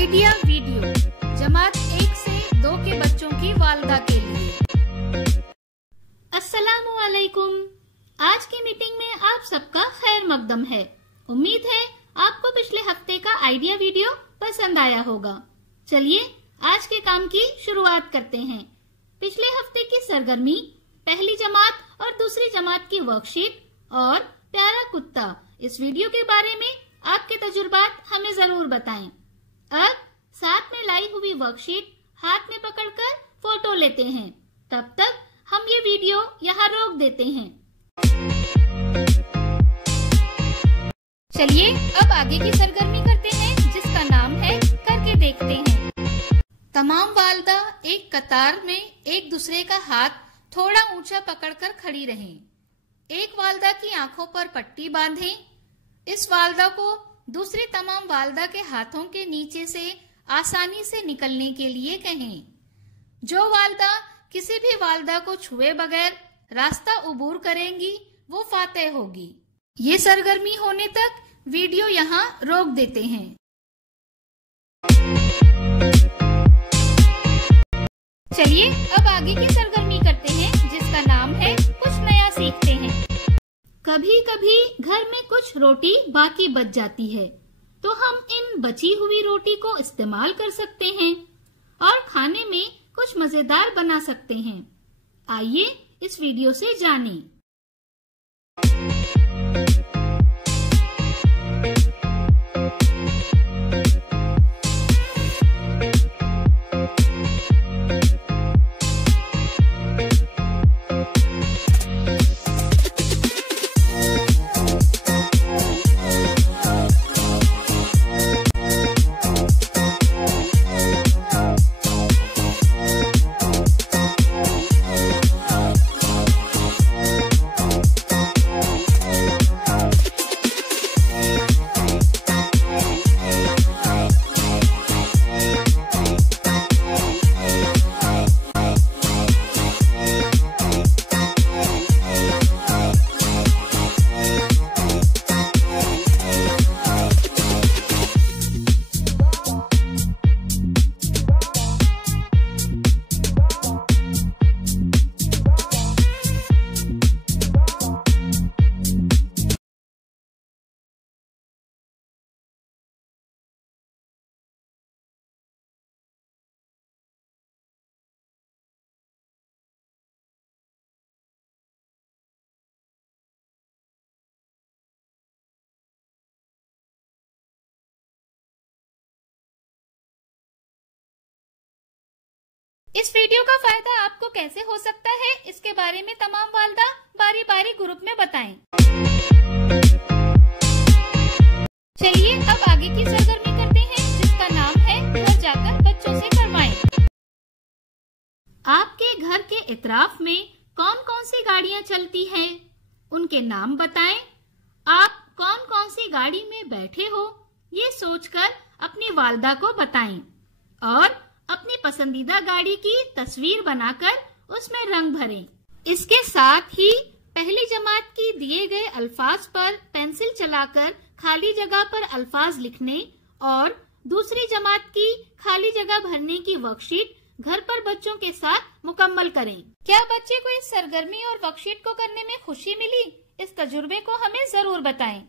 Idea video जमात 1 से 2 के बच्चों की वालदा के लिए। अस्सलामु अलैकुम। आज की मीटिंग में आप सबका खैर मकदम है। उम्मीद है आपको पिछले हफ्ते का आइडिया वीडियो पसंद आया होगा। चलिए आज के काम की शुरुआत करते हैं। पिछले हफ्ते की सरगर्मी, पहली जमात और दूसरी जमात की वर्कशीट और प्यारा कुत्ता, इस वीडियो के बारे में आपके तजुर्बात हमें जरूर बताएं। अब साथ में लाई हुई वर्कशीट हाथ में पकड़कर फोटो लेते हैं। तब तक हम ये वीडियो यहाँ रोक देते हैं। चलिए अब आगे की सरगर्मी करते हैं, जिसका नाम है करके देखते हैं। तमाम वालदा एक कतार में एक दूसरे का हाथ थोड़ा ऊंचा पकड़कर खड़ी रहें। एक वालदा की आंखों पर पट्टी बांधें। इस वालदा को दूसरी तमाम वालदा के हाथों के नीचे से आसानी से निकलने के लिए कहें। जो वालदा किसी भी वालदा को छुए बगैर रास्ता उबूर करेंगी वो फातेह होगी। ये सरगर्मी होने तक वीडियो यहाँ रोक देते हैं। चलिए अब आगे की सरगर्मी करते हैं, जिसका नाम है कुछ नया सीखते हैं। कभी कभी घर में कुछ रोटी बाकी बच जाती है, तो हम इन बची हुई रोटी को इस्तेमाल कर सकते हैं और खाने में कुछ मजेदार बना सकते हैं। आइए इस वीडियो से जानें। इस वीडियो का फायदा आपको कैसे हो सकता है, इसके बारे में तमाम वालदा बारी बारी ग्रुप में बताएं। चलिए अब आगे की सरगर्मी करते हैं, जिसका नाम है घर जाकर बच्चों से करवाएं। आपके घर के इतराफ में कौन कौन सी गाड़ियां चलती हैं, उनके नाम बताएं। आप कौन कौन सी गाड़ी में बैठे हो, ये सोचकर अपनी वालदा को बताएं और अपनी पसंदीदा गाड़ी की तस्वीर बनाकर उसमें रंग भरें। इसके साथ ही पहली जमात की दिए गए अल्फाज पर पेंसिल चलाकर खाली जगह पर अल्फाज लिखने और दूसरी जमात की खाली जगह भरने की वर्कशीट घर पर बच्चों के साथ मुकम्मल करें। क्या बच्चे को इस सरगर्मी और वर्कशीट को करने में खुशी मिली? इस तजुर्बे को हमें जरूर बताएं।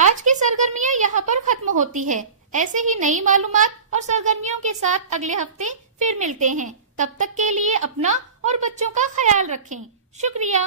आज की सरगर्मियाँ यहाँ पर खत्म होती है। ऐसे ही नई मालूमात और सरगर्मियों के साथ अगले हफ्ते फिर मिलते हैं। तब तक के लिए अपना और बच्चों का ख्याल रखें। शुक्रिया।